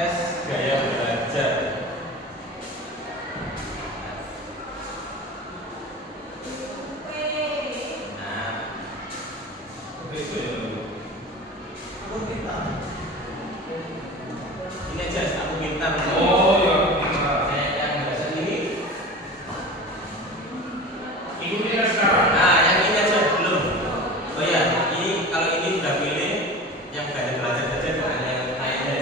tes gaya belajar. Nah, itu ya. Aku minta. Ini aja aku minta. Oh ya, minta. Saya yang bahasa ini. Ikuti sekarang. Nah, yang ini aja belum. Oh ya, ini kalau ini udah pilih yang gaya belajar saja bukan yang lainnya.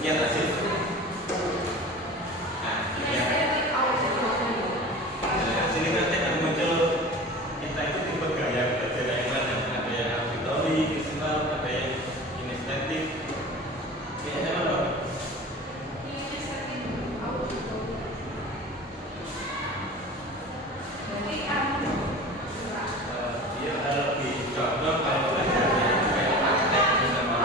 Lihat hasil. Nah, lihat. Hasil ini nanti akan muncul kita itu tipe gaya belajar yang mana. Ada yang auditori, visual, ada yang kinestetik. Kayaknya sama dong. Dia lebih condong kalau belajarnya kayak praktek sama.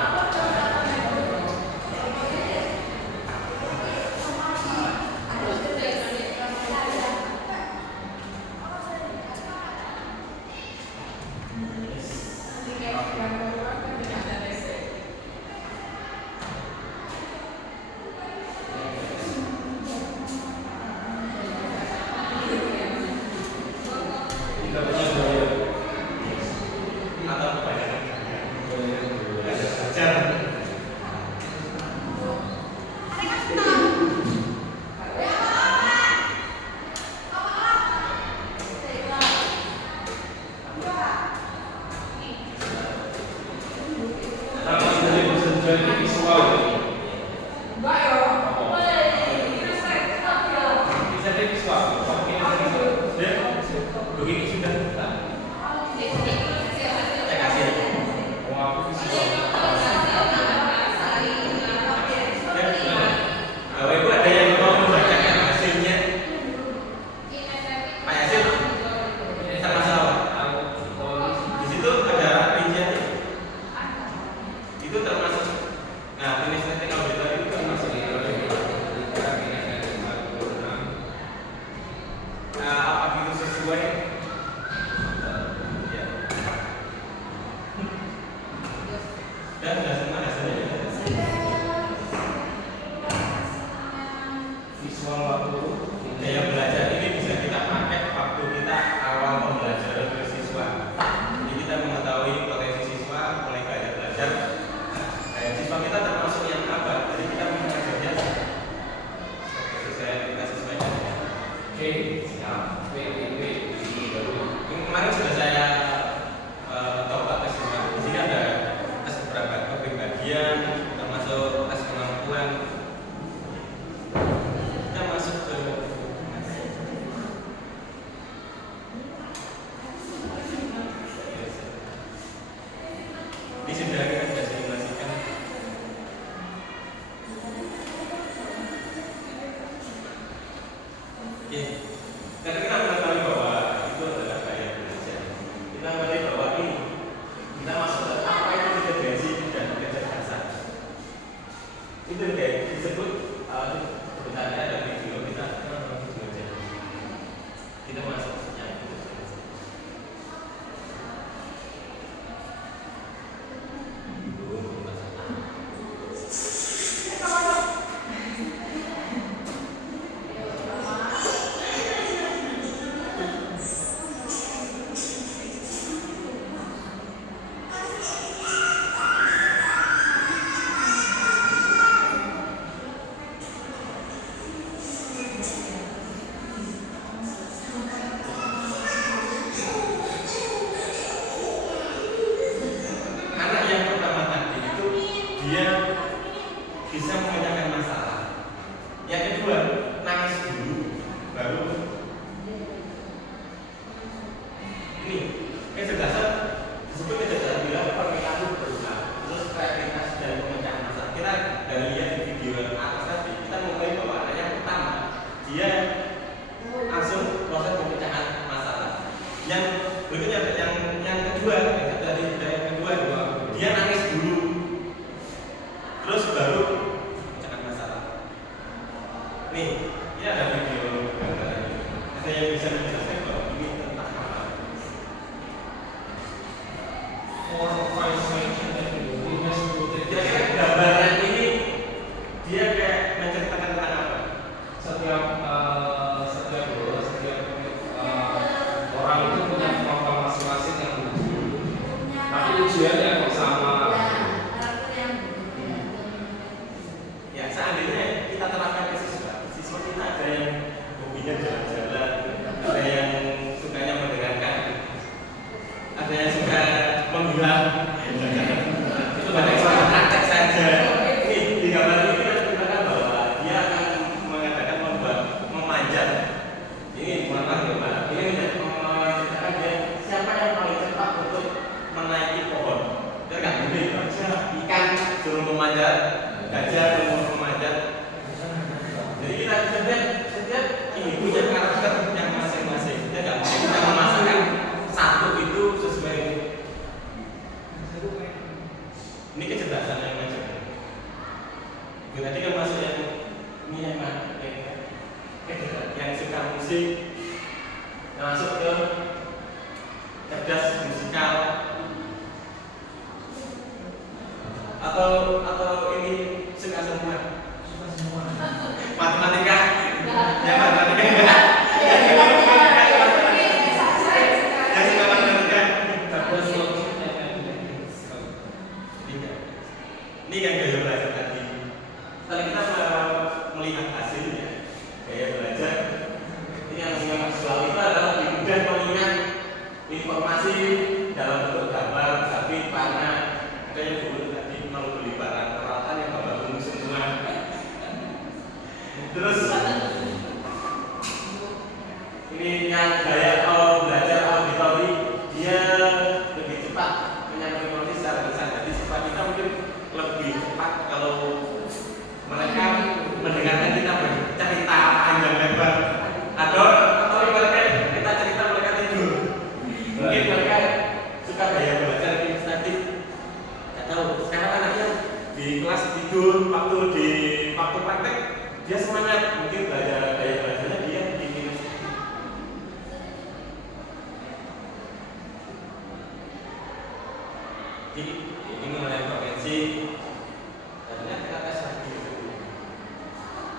Atau kebanyakan belajar. Begini sudah kita. Saya kasih. Bapak Ibu ada yang mau membacakan hasilnya? Pak Yasin, sama-sama. Di situ ada rinciannya. Itu termasuk. Nah, kinestetik auditor itu termasuk. Apakah itu sesuai? Ya. Dan sudah semua hasilnya. Visual waktu Gaya belajar ini bisa kita pakai waktu kita awal pembelajaran ke siswa. Jadi kita mengetahui potensi siswa, mulai gaya belajar. Gaya siswa kita termasuk yang apa? Jadi kita mengajarnya seperti saya kita sesuaikan. Oke, siap. Yang kemarin sudah saya coba tes juga. Di sini ada tes beberapa kepribadian, termasuk tes kemampuan. Kita masuk ke ini sudah kita simulasikan. Oke, karena kita mengetahui bahwa itu adalah gaya belajar. Kita mengetahui bahwa ini kita masuk ke apa itu inteligensi dan kecerdasan. Itu kayak disebut sebenarnya ada video kita belajar. Kita masuk yang itu. Anak yang pertama tadi itu dia bisa memecahkan masalah. Yang kedua nangis dulu, baru ini kecerdasan disebut kecerdasan bilang perilaku berusaha, terus kreativitas dan pemecahan masalah. Kita dari lihat di video atas tadi kita mengetahui bahwa anak yang pertama dia langsung proses pemecahan masalah. Yang berikutnya yang kedua yang kedua dia nangis dulu, terus baru pecahkan masalah. Nih, ini ada video gambarannya. Ada yang bisa menjelaskan bahwa ini tentang apa? Kira-kira gambaran ini memanjat, gajah memanjat. Jadi kita setiap ini punya karakter yang masing-masing. Kita nggak bisa kita memasakkan satu itu sesuai. Ini kecerdasan yang macam. Tadi kan masuk yang ini yang mana? Yang suka musik, masuk ke cerdas musikal, atau ini suka semua. Matematika, ya matematika enggak. Yang suka matematika. Ini kan gaya belajar tadi. Setelah kita melihat hasilnya, gaya belajar ini yang visual itu adalah lebih mudah mengingat informasi dalam bentuk gambar, grafik, warna. Ada yang dulu tadi kalau beli barang peralatan yang gambar umum semua. Terus ini yang gaya belajar auditori, dia lebih cepat menyampaikan informasi secara lisan. Jadi sifat kita mungkin lebih cepat kalau mereka mendengarkan kita bercerita panjang lebar, atau ibaratnya kita cerita mereka tidur. Mungkin mereka suka gaya belajar inisiatif. Nggak tahu. Sekarang anaknya di kelas tidur, waktu praktek dia semangat. Mungkin gaya belajarnya dia di inisiatif. Jadi ini mengenai provinsi. Kita tes lagi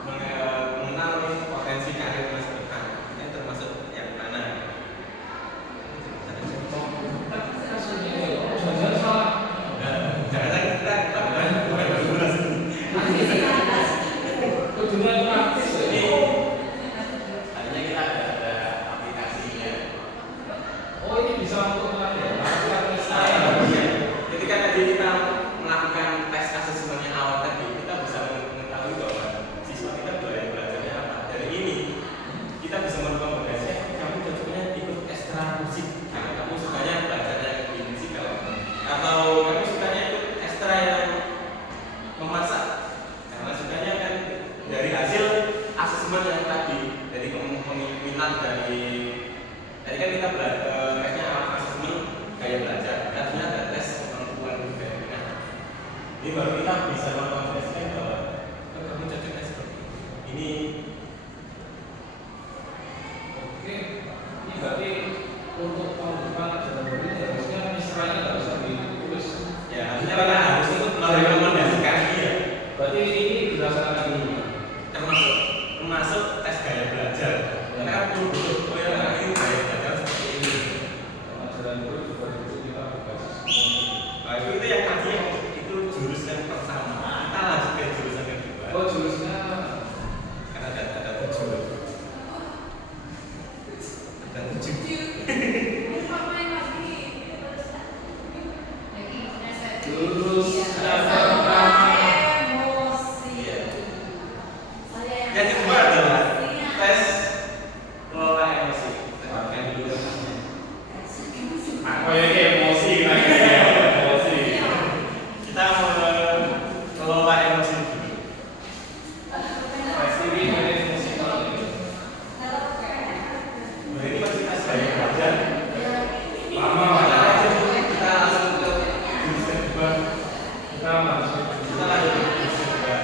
mengenal potensi karir masa depan. Ini termasuk yang mana? Jangan kita hanya kita ada aplikasinya. Oh, ini bisa untuk Ketika tadi kita melakukan tes asesmennya awal tadi, kita bisa mengetahui bahwa siswa kita belajarnya apa. Dari ini kita bisa merekomendasikan kamu cocoknya ikut ekstra musik karena kamu sukanya belajarnya di musikal, atau kamu sukanya ikut ekstra yang memasak karena sukanya kan dari hasil asesmen yang tadi, dari minat dari tadi kan kita belajar tesnya asesmen gaya belajar, artinya ada tes kemampuan gaya minat. Ini baru kita bisa merekomendasikan bahwa kamu cocoknya seperti ini. Oke, ini berarti untuk tahun depan ajaran baru ini harusnya misalnya nggak usah ditulis. Ya, artinya kita harus ikut merekomendasikan dia. Berarti ini berdasarkan ini. termasuk tes gaya belajar. Karena kan perlu ini gaya belajar seperti ini. Ajaran baru juga itu kita berbasis. Nah, itu yang tadinya itu jurusan pertama. Kita lanjut ke jurusan kedua. Oh, jurusnya Karena ada 7. Ada 7. jurus Yang kedua adalah tes kelola emosi. Yang dulu apa ya emosi emosi. kita mengelola emosi dulu. Pasti ini dari emosi kalau ini. Ini masih tes gaya belajar. Lama Kita langsung ke jurusan kedua. kita masuk. Kita lanjut ke jurusan kedua.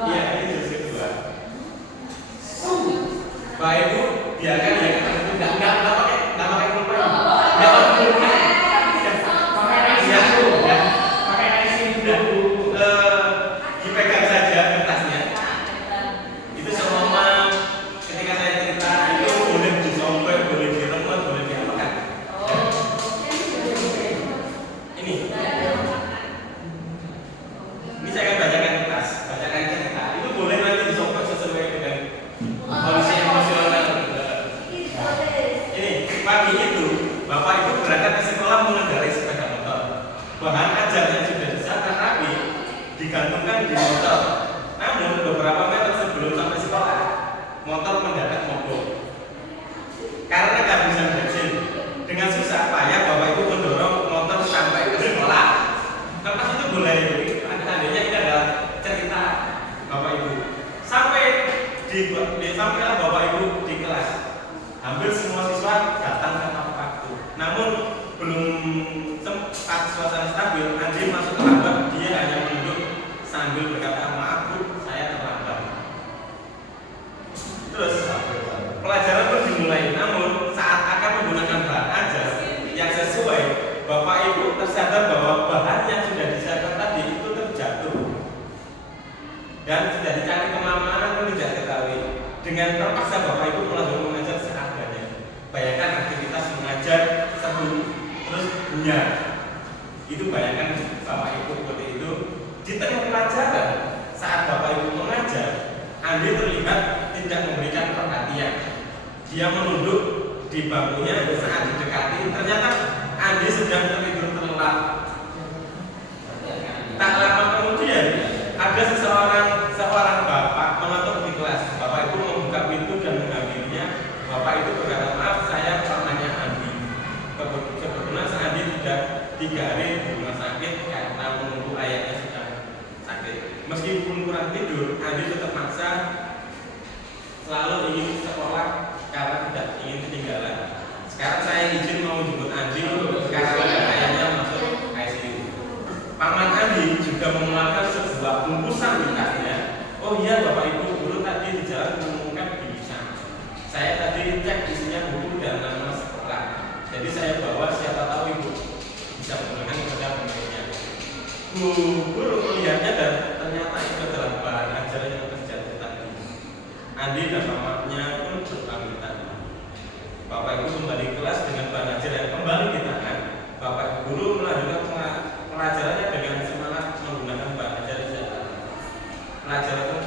Iya, ini jurusan kedua. Bapak Ibu, biarkan ya kita enggak pakai pulpen. Enggak pakai pulpen. Pakai IC Ya, dulu. ya. Pakai IC Dan dulu. dipegang saja kertasnya. Itu semua ketika saya cerita itu boleh disobek, boleh diremut, boleh diapakan. Ini saya akan bacakan kertas, bacakan cerita. Itu boleh nanti disobek sesuai dengan kondisi emosional. Ini pagi itu Bapak Ibu berangkat ke sekolah mengendarai sepeda motor. Bahan ajar yang sudah disangka rapi digantungkan di motor. Namun beberapa meter sebelum sampai sekolah, motor mendadak mogok. Karena kehabisan bensin, dengan susah payah Bapak Ibu mendorong motor sampai ke sekolah. Kertas itu stabil, Andi masuk terlambat, dia hanya menunduk sambil berkata, maaf Bu, saya terlambat. Terus pelajaran pun dimulai, namun saat akan menggunakan bahan ajar yang sesuai, Bapak Ibu tersadar bahwa bahan yang sudah disiapkan tadi itu terjatuh dan sudah dicari kemana-mana pun tidak ketahui. Dengan terpaksa Bapak Ibu melanjutkan mengajar seadanya. Bayangkan aktivitas mengajar sebelum terus bunyar. Itu bayangkan Bapak Ibu seperti itu. Di tengah pelajaran saat Bapak Ibu mengajar, Andi terlihat tidak memberikan perhatian. Dia menunduk di bangkunya saat didekati. Ternyata Andi sedang tertidur terlelap. Tak lama kemudian ada seorang bapak mengetuk di kelas. Bapak Ibu membuka pintu dan menghampirinya. Bapak itu berkata, maaf saya pamannya Andi. Kebetulan Andi sudah 3 hari di rumah sakit karena menunggu ayahnya sedang sakit. Meskipun kurang tidur, Andi tetap maksa selalu ingin sekolah karena tidak ingin ketinggalan. Sekarang saya izin mau jemput Andi karena ayahnya masuk ICU. Paman Andi juga mengeluarkan sebuah bungkusan di tasnya. Oh iya Bapak Ibu, dulu tadi di jalan menemukan bingkisan. Saya tadi cek isinya buku dan nama sekolah. Jadi saya bawa, siapa tahu Ibu bisa menggunakan kepada pemiliknya. Guru melihatnya dan ternyata itu adalah bahan ajar yang terjatuh tadi. Andi dan pamannya pun berpamitan. Bapak Ibu kembali kelas dengan bahan ajar yang kembali di tangan. Bapak guru melanjutkan pelajarannya dengan semangat menggunakan bahan ajar yang tadi. Pelajaran itu,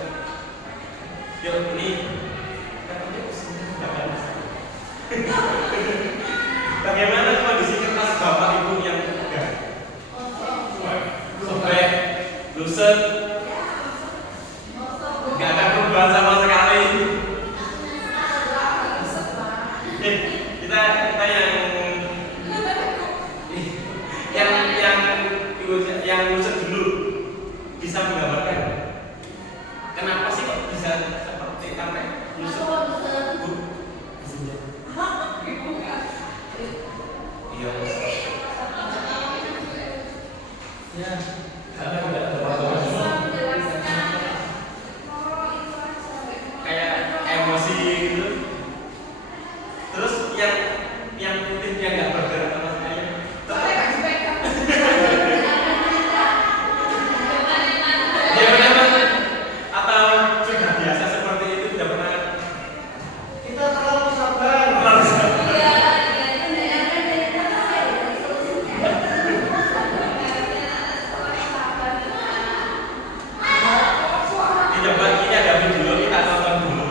yuk ini bagaimana kondisi kertas Bapak Ibu yang tegak? Sobek, luset, nggak ada perubahan sama sekali. Kita yang luset dulu bisa menggambarkan kenapa sih kok bisa seperti sampai luset? Iya. Ya, karena tidak kayak emosi gitu. Terus yang putih yang nggak bergerak sama sekali. Dia pernah atau sudah biasa seperti itu, tidak pernah. Kita terlalu sabar. Ini ada video, kita tonton dulu.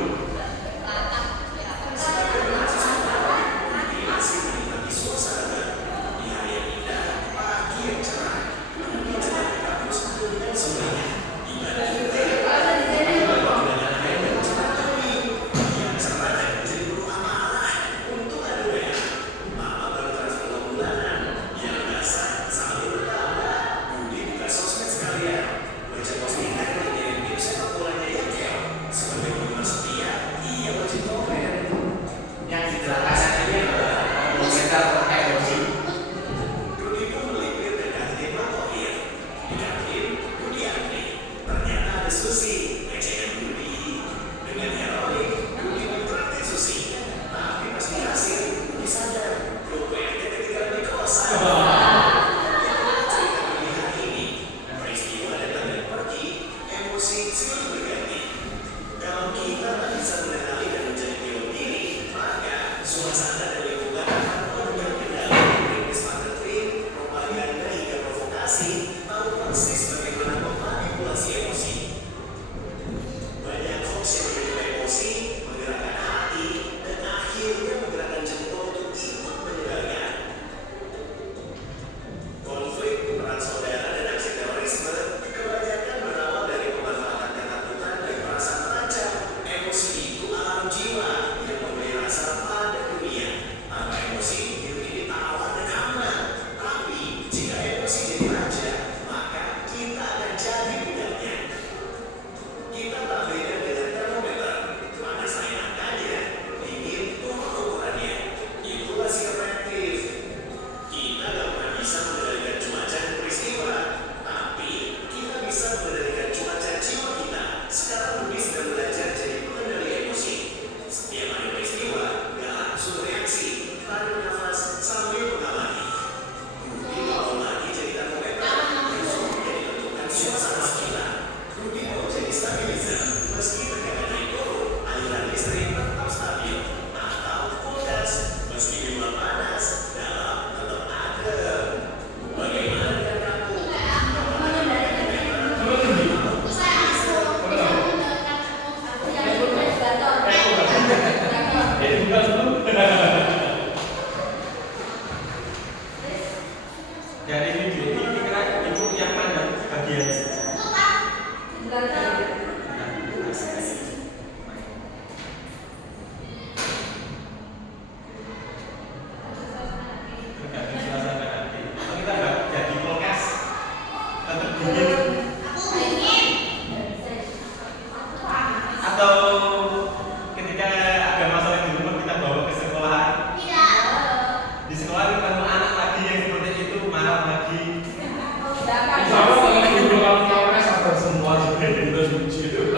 Insya Allah kalau dulu kalau kamu sabar semua sebenarnya itu suci itu.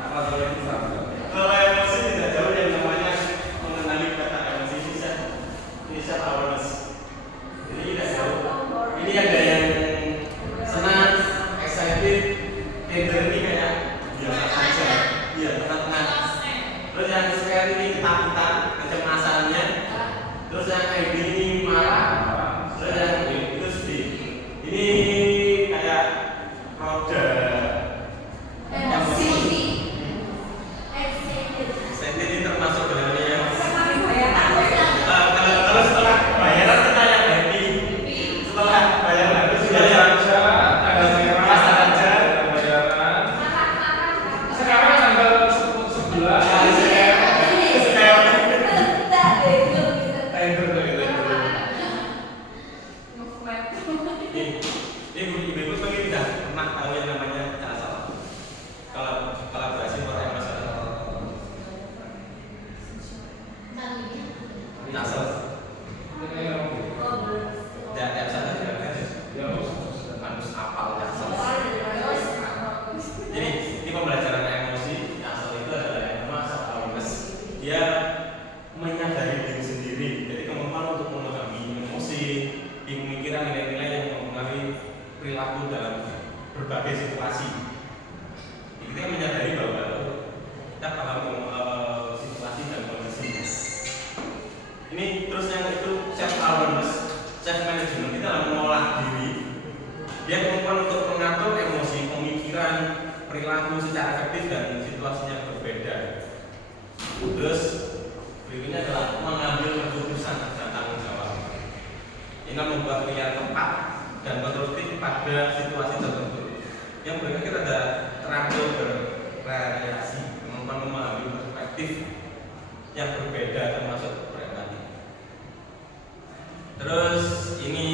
Apa tuh yang sabar? Kalau emosi tidak jauh yang namanya mengenali kata emosi ini self awareness. Ini tidak jauh. Ini ada yang senang, excited, tender ini kayak biasa saja, iya tengah-tengah. Terus yang scare ini ketakutan, kecemasannya. Terus yang ID ini marah. Terus yang itu sedih. Ini kayak roda emosi. Excited ini termasuk dalam yang kalau setelah bayaran kita yang happy. Setelah bayaran itu sudah yang Tanggal merah, tanggal bayaran. Sekarang tanggal 11. Tender tuh gitu. Ini ibu-ibu mungkin tidak pernah tahu yang namanya casal. Kalau kolaborasi orang masalah casal, tidak bisa dijelaskan. Ya, Harus apal casal. Jadi ini pembelajaran emosi. Casal itu adalah yang nama self awareness. Dia menyadari diri sendiri. Jadi kemampuan untuk memahami emosi, pemikiran, nilai-nilai yang mempengaruhi perilaku dalam berbagai situasi. Jadi kita menyadari bahwa kita paham situasi dan kondisinya. Ini terus yang itu self awareness, self management kita dalam mengolah diri. Dia kemampuan untuk mengatur emosi, pemikiran, perilaku secara efektif dan situasinya berbeda. Terus berikutnya adalah mengambil keputusan dan tanggung jawab. Ini membuat pilihan tepat dan konstruktif pada situasi tertentu. Yang berikutnya ada terampil bervariasi, kemampuan memahami perspektif yang berbeda termasuk berempati. Terus ini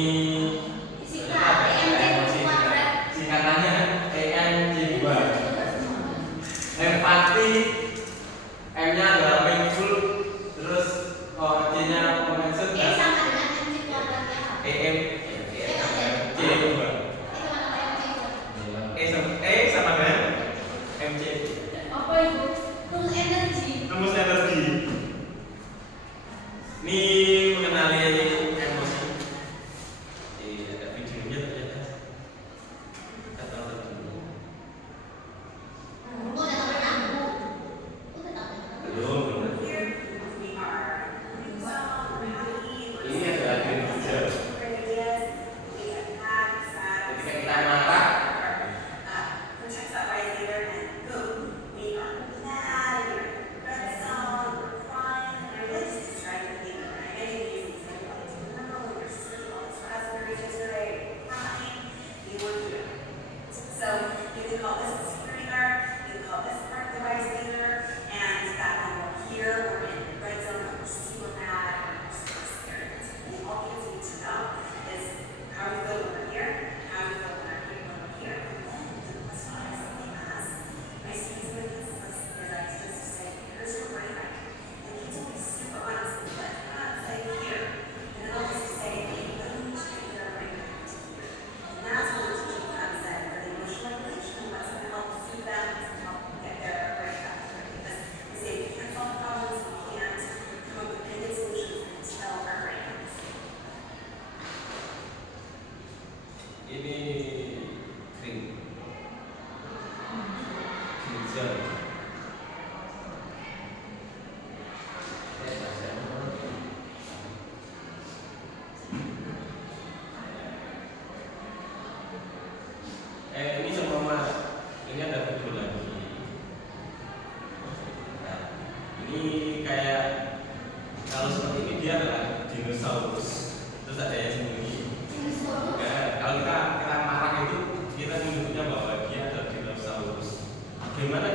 singkatannya EMC2. Empati, M-nya adalah mindful, terus C-nya compassion, E sama dengan MC. Rumus energi. Ini mengenali emosi. Ada videonya ternyata. Kata dulu. Belum. Ini adalah kinerja. Ketika kita marah, ini semua ini ada video lagi. Nah, ini kayak kalau seperti ini dia adalah dinosaurus. Terus ada yang sembunyi. Ya, kalau kita marah itu kita menyebutnya bahwa dia adalah dinosaurus. Gimana?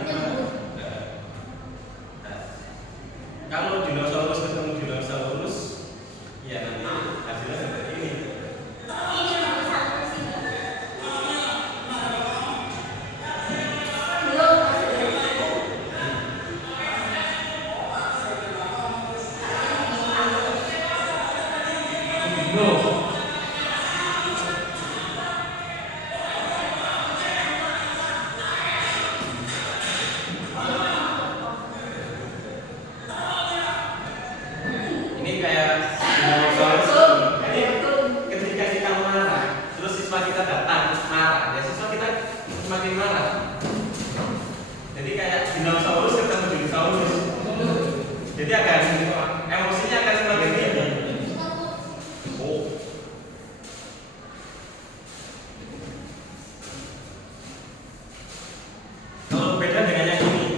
Kalau dinosaurus ketemu dinosaurus, ya nanti hasilnya seperti ini. semakin marah. Jadi kayak dinosaurus ketemu dinosaurus. Jadi akan emosinya akan semakin tinggi. Oh. Kalau beda dengan yang ini,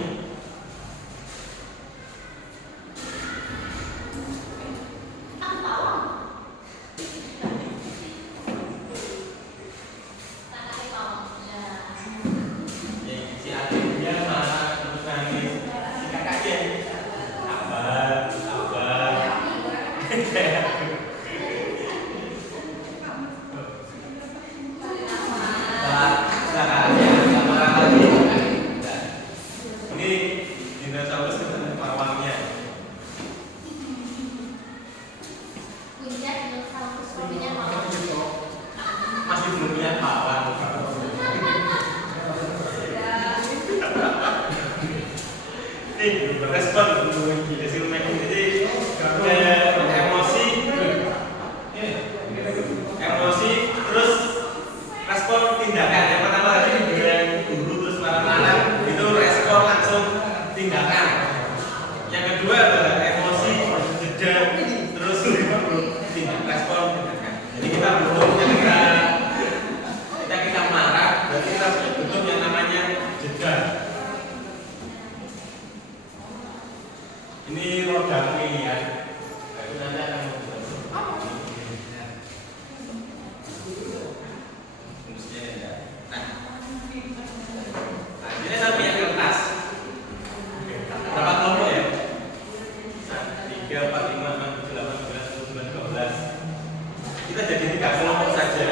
si adiknya marah terus nangis, si kakaknya sabar, sabar. Kakaknya nggak marah lagi. Ini dinosaurus ketemu pawangnya. Masih belum punya pawang. Nih, respon hasil making. Jadi emosi, terus respon tindakan. Yang pertama tadi yang dulu terus marah-marah, itu respon langsung tindakan. Yang kedua adalah emosi, jeda, terus respon tindakan. Jadi kita butuh kita marah, berarti kita butuh yang namanya jeda. Ini roda pilihan. Itu nanti akan membentuk. Nah, ini saya punya kertas. Berapa kelompok ya? 3, 4, 5, 6, 7, 8, 9, 10, 11, 12. Kita jadi 3 kelompok saja.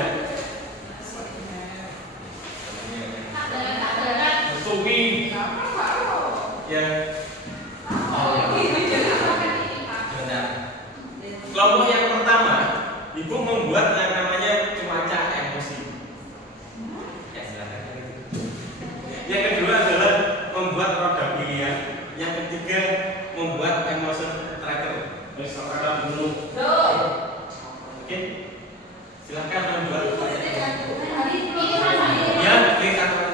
Ya. Kelompok yang pertama, ibu membuat yang namanya cuaca emosi. Ya, silakan. Yang kedua adalah membuat roda pilihan. Yang ketiga membuat emotion tracker. Misalkan dulu. Oke. Silakan membuat. Ya, klik atau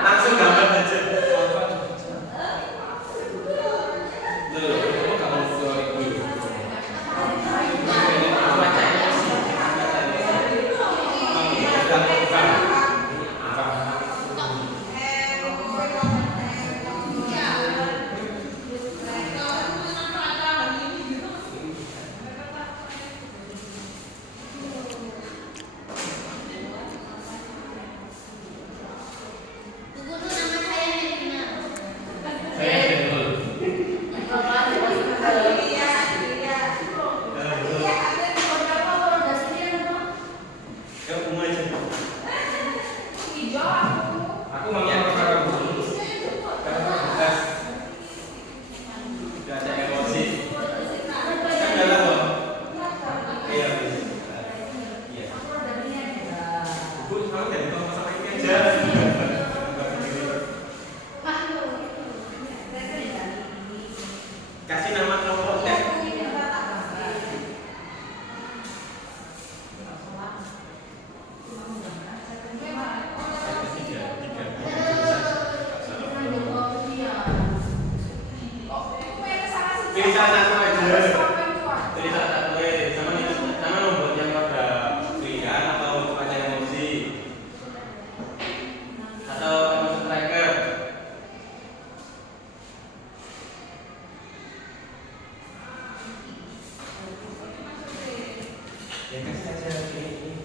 langsung gambar aja. Kasih nama kelompoknya. Pilih salah satu aja. Pilih salah satu aja. Sama membuat yang roda pilihan atau cuaca emosi atau emotion tracker. Ya kasih aja ini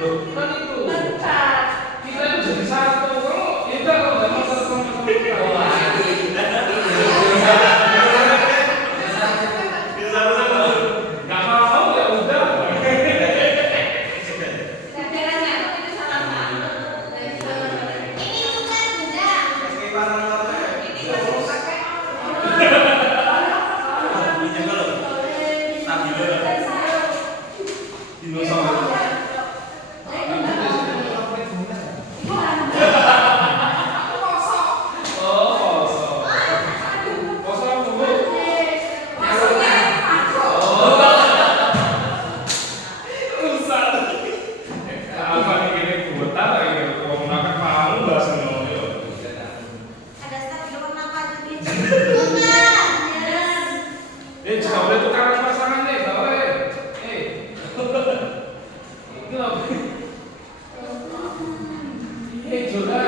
Loh, kan itu. Kita itu jadi satu. Kalau kita kalau nggak mau sama kita. Nggak mau ya udah. Oh, kosong dulu. Rusak. Apa nih gini kuota lagi kalau makan malu nggak seneng ya. Jika boleh tukaran pasangan deh, nggak boleh. Ini apa? Juga.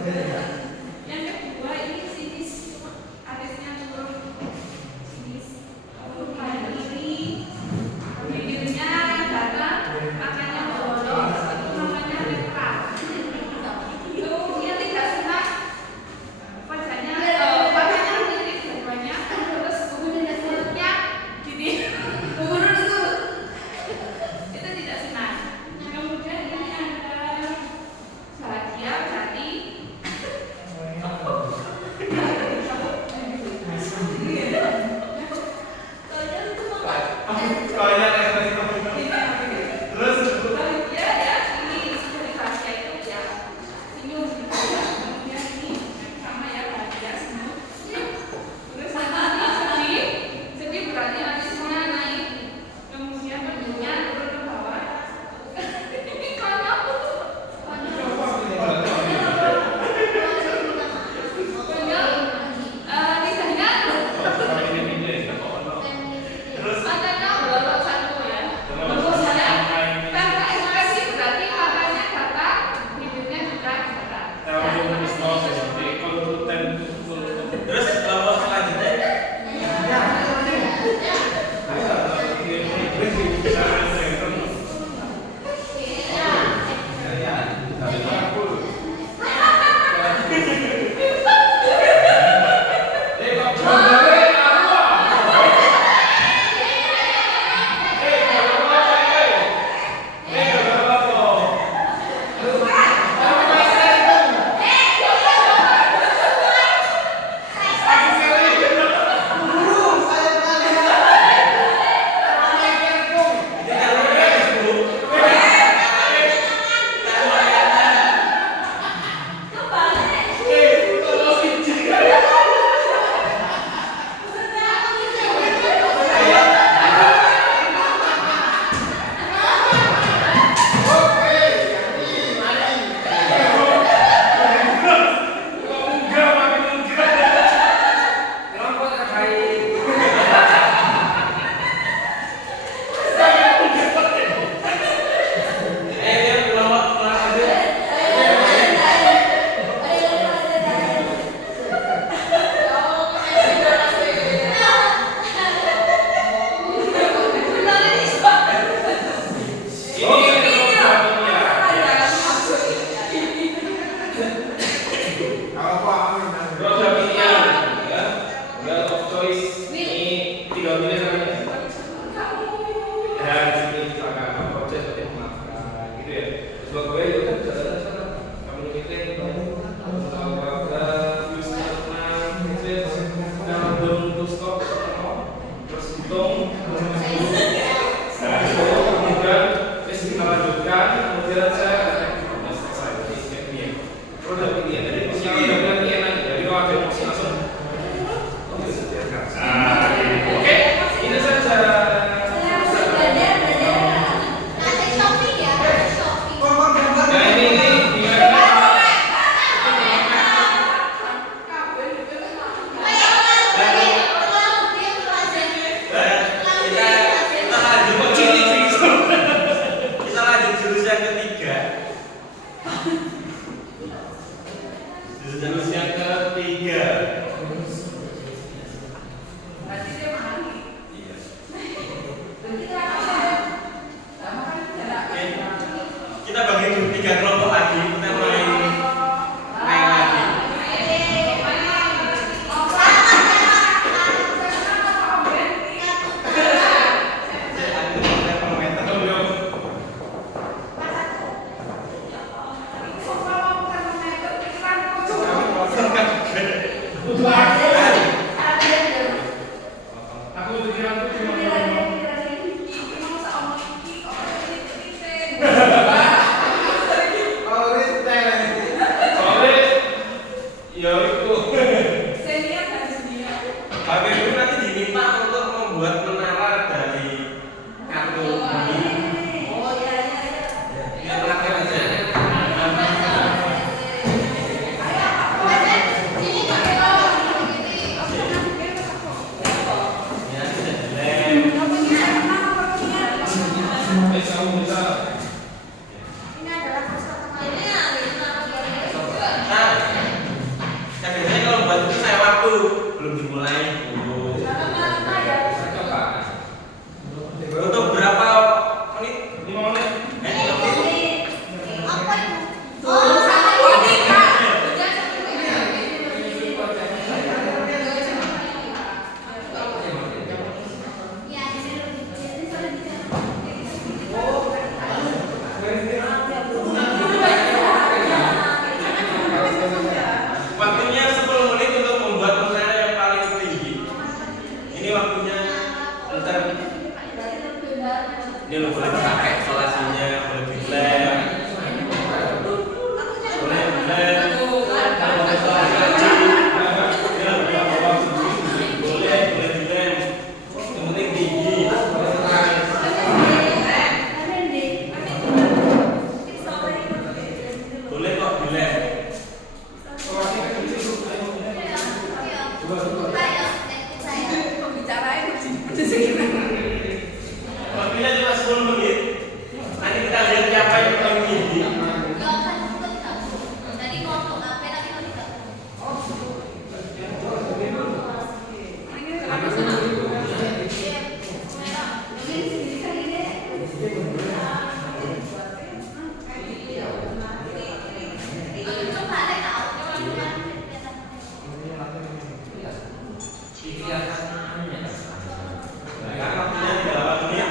Yang kedua ini sinis, atasnya turun sinis. Kemudian ini bibirnya yang datar, makanya bolong, itu namanya netral. Kemudian tidak senang, wajahnya mirip dua-duanya, terus mulutnya gini, itu tidak senang. Kemudian ini ada bahagia berarti bahagia ya, ini dari bahagia itu ya senyum gitu ya. Kemudian ini sama ya, bahagia senyum. Terus nanti sedih berarti habisnya naik. Kemudian bentuknya turun ke bawah. Ini kalau matanya belok satu ya. Kemudian tanpa ekspresi berarti matanya datar, bibirnya juga datar. Terus kalau selanjutnya kita lanjut jurus yang ketiga. Jurus yang ketiga. berarti dia mari. Iya. Kita bagi tiga kelompok lagi, kita main lagi. Bapak Ibu nanti diminta untuk membuat menara dari kartu ini. Ini terakhir aja. Ya, sudah jelek. Ini adalah proses pertama. Ini Nah, belum dimulai. Lama-lama ya. Saya coba. Untuk berapa menit? 5 menit. Apa itu? Oh, sama ini Kak. Udah Ya, di sini Waktunya 10 menit untuk membuat menara yang paling tinggi. Ini waktunya ntar. Ini lo boleh pakai isolasinya, boleh dilem, boleh dilem, kalau mau isolasi lagi, ya boleh dilem. Yang penting tinggi. Boleh kok dilem. Waktunya cuma 10 menit. Nanti kita lihat siapa yang paling tinggi. Nah, waktunya 8 menit.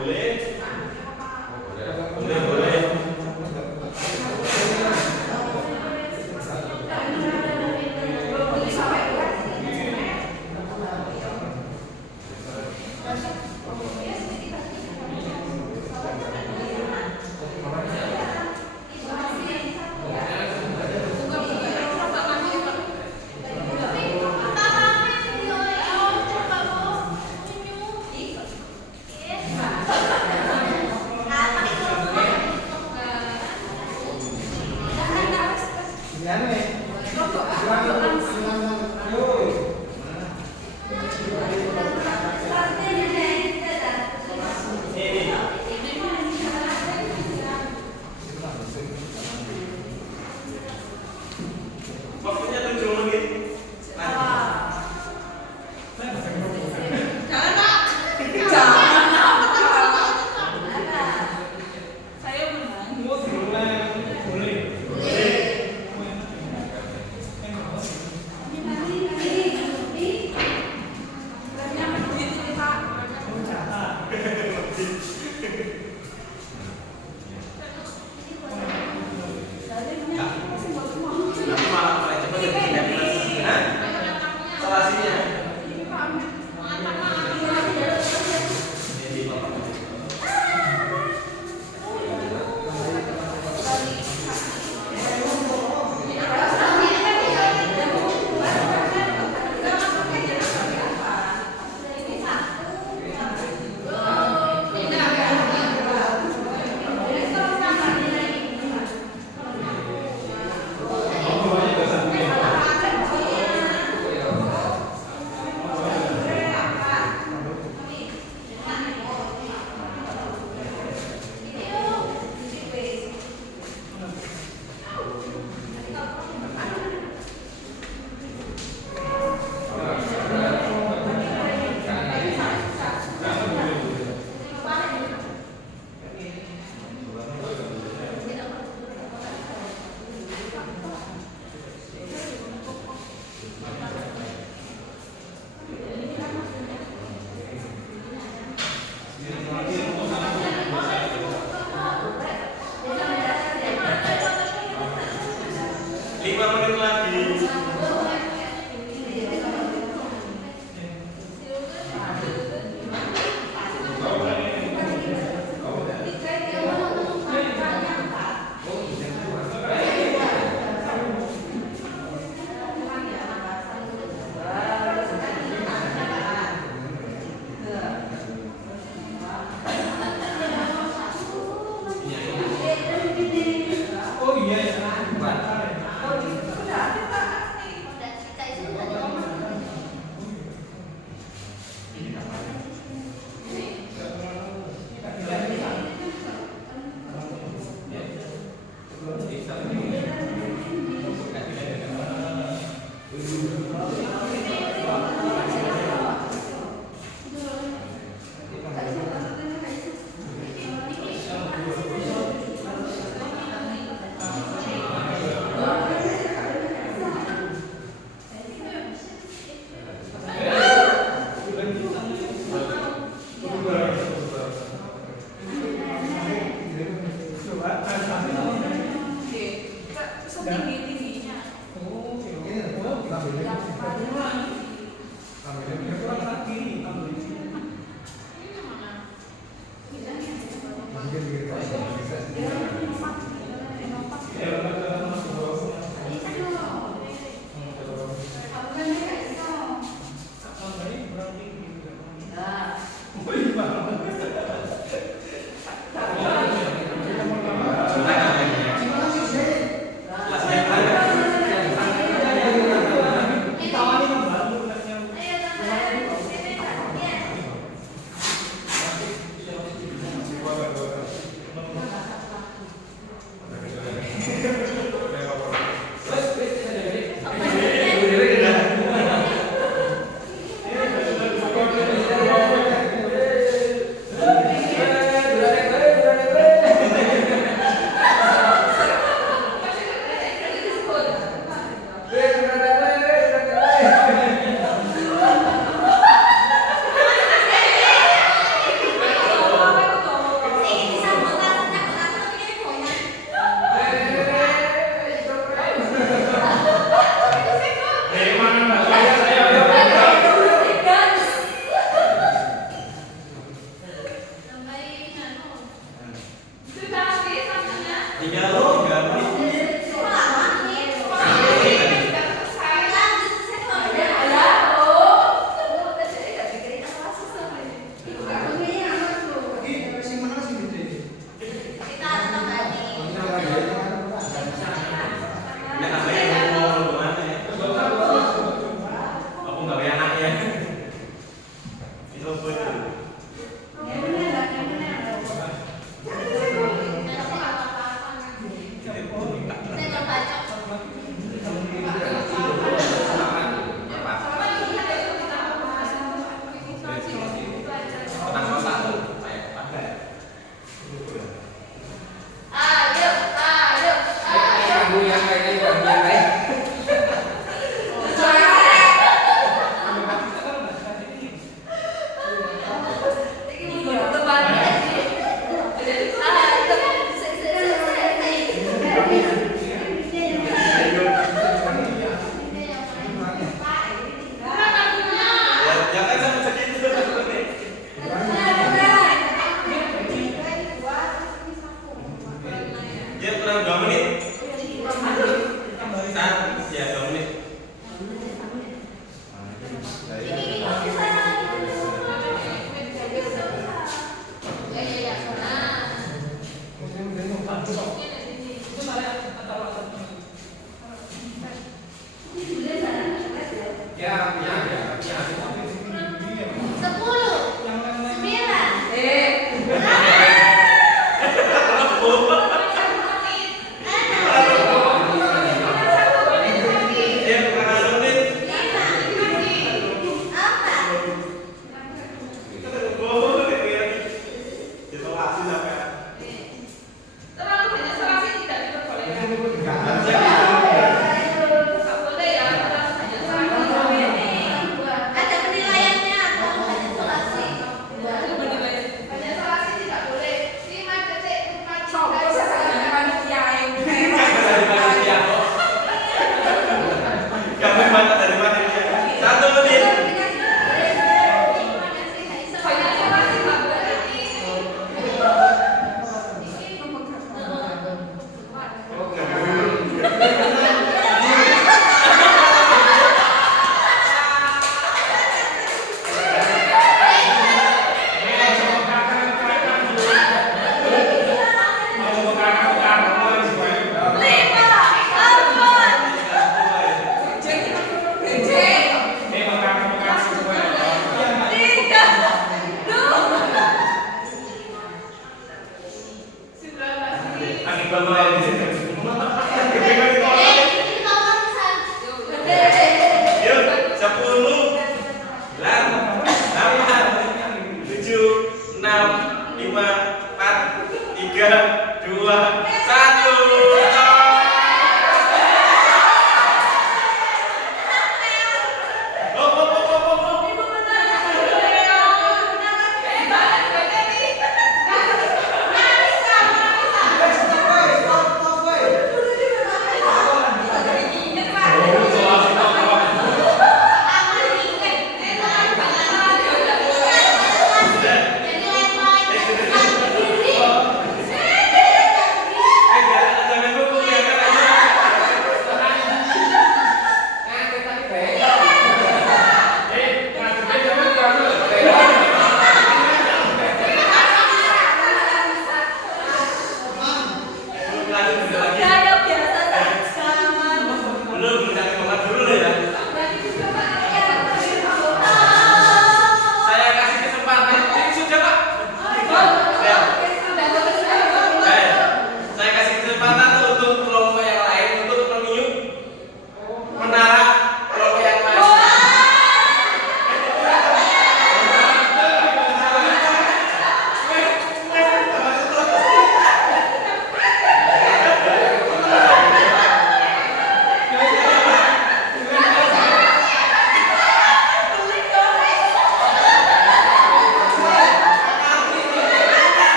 Boleh. Boleh, boleh.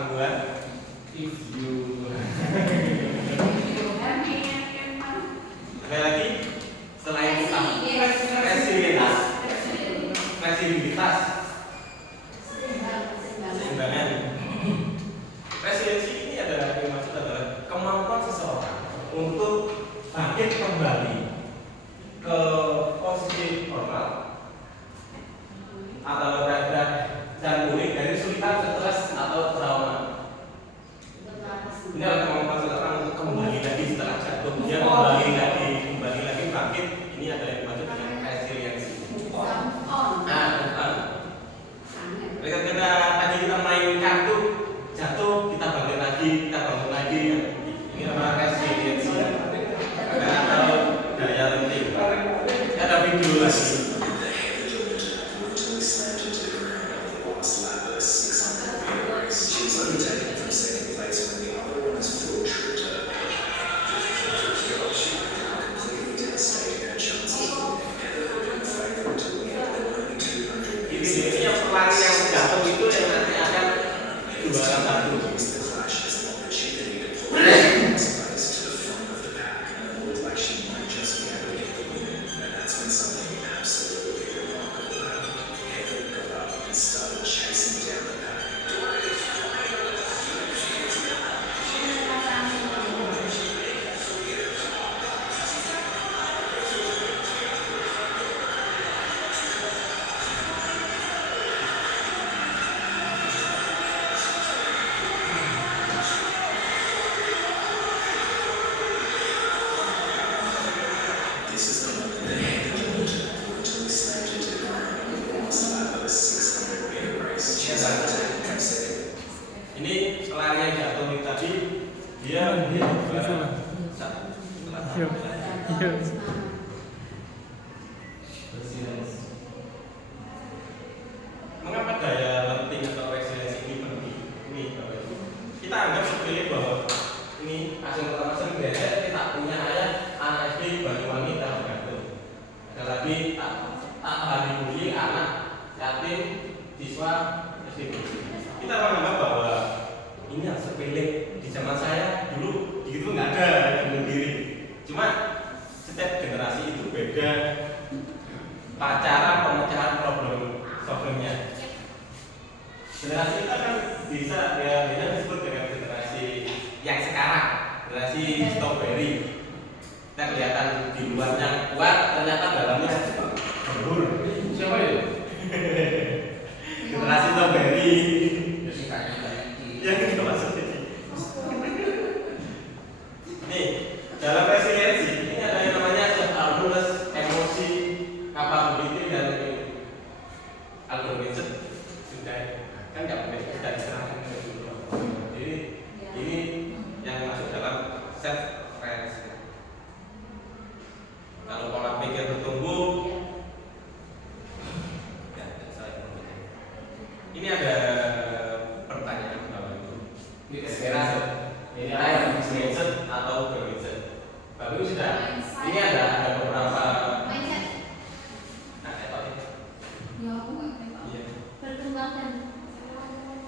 pangguan. If you Sekali lagi, selain kita resilience, fleksibilitas, keseimbangan. Resiliensi ini adalah yang maksud adalah kemampuan seseorang untuk bangkit kembali ke posisi normal atau beradab dan pulih dari kesulitan, stres atau trauma. Ini adalah kemampuan seseorang untuk kembali lagi setelah jatuh, dia kembali lagi bangkit. Ini adalah yang dimaksud dengan resiliensi. Nah, ketika tadi kita main kartu, jatuh, kita bangkit lagi, kita bangun lagi. Ini adalah resiliensi. Atau daya lenting. Ada video lagi. Ini yang pelari yang jatuh itu yang nanti akan juara satu. Ini pelari yang jatuh ini tadi dia mengapa daya lenting atau resiliensi ini penting? Ini kita anggap sepele bahwa ini hasil pertama sering kita punya ayah anak SD Banyuwangi dan Batu. Ada lagi tak dibully anak yatim siswa SD. Kita menganggap bahwa ini yang sepele di zaman saya dulu gitu nggak ada bunuh diri. Cuma setiap generasi itu beda cara pemecahan problemnya. Generasi kita kan bisa disebut dengan generasi yang sekarang, generasi strawberry. Kita kelihatan di luarnya kuat, ternyata dalamnya gembur. siapa itu? Generasi strawberry. Ya itu maksudnya. Nih, dalam resiliensi ini ada yang namanya self-awareness, emosi, capability dan algoritma. Sudah kan nggak boleh sudah diserahkan ke dulu. Jadi ini yang masuk dalam self-awareness. Kalau pola pikir bertumbuh, ya saya ini ada pertanyaan bahwa itu kira-kira ini mindset atau mindset. Bagus sudah. Ini ada beberapa. Nah,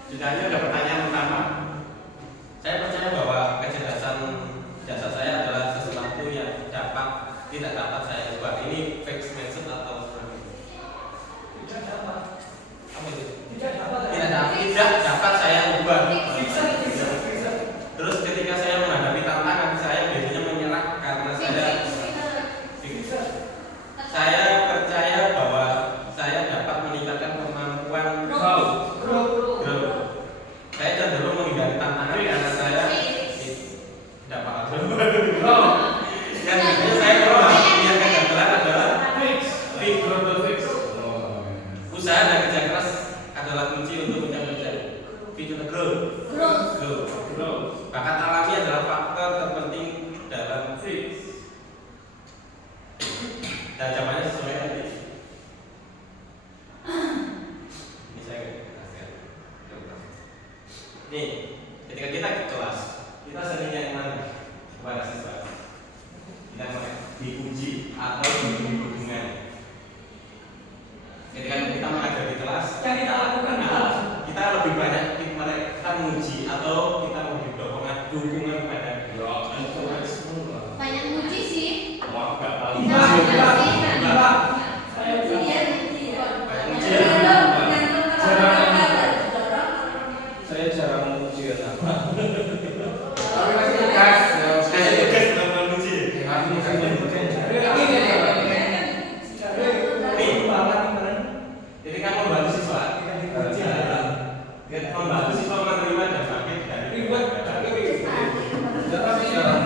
sudah ada pertanyaan pertama. Saya percaya bahwa kecerdasan jasa saya adalah sesuatu yang tidak dapat saya ubah. Ini fixed mindset atau tidak dapat. Apa itu? Tidak dapat saya ubah. Terus ketika saya menghadapi tantangan, saya biasanya menyerah karena saya percaya bahwa saya dapat meningkatkan kemampuan growth. Saya cenderung menghindari tantangan karena saya dapat yang biasanya saya yang kegagalan adalah fix. Usaha dan kerja keras adalah kunci untuk mencapai future growth. Bakat alami adalah faktor terpenting dalam fix. Dan jawabannya sesuai tadi. Ini saya kasih. Nih, ketika kita ke kelas, kita seringnya yang mana? Kepada siswa. Kita dipuji atau diberi dukungan. Ketika kita mengajar di kelas, yang kita lakukan kita lebih banyak kita menguji atau kita memberi dukungan kepada Banyak muji sih. mau nggak tahu Iya, iya sih. Iya, iya. Saya jarang menguji apa. Tapi masih tugas. saya tugas dalam menguji jadi kan membantu siswa membantu siswa menerima dan bangkit dari Tapi jarang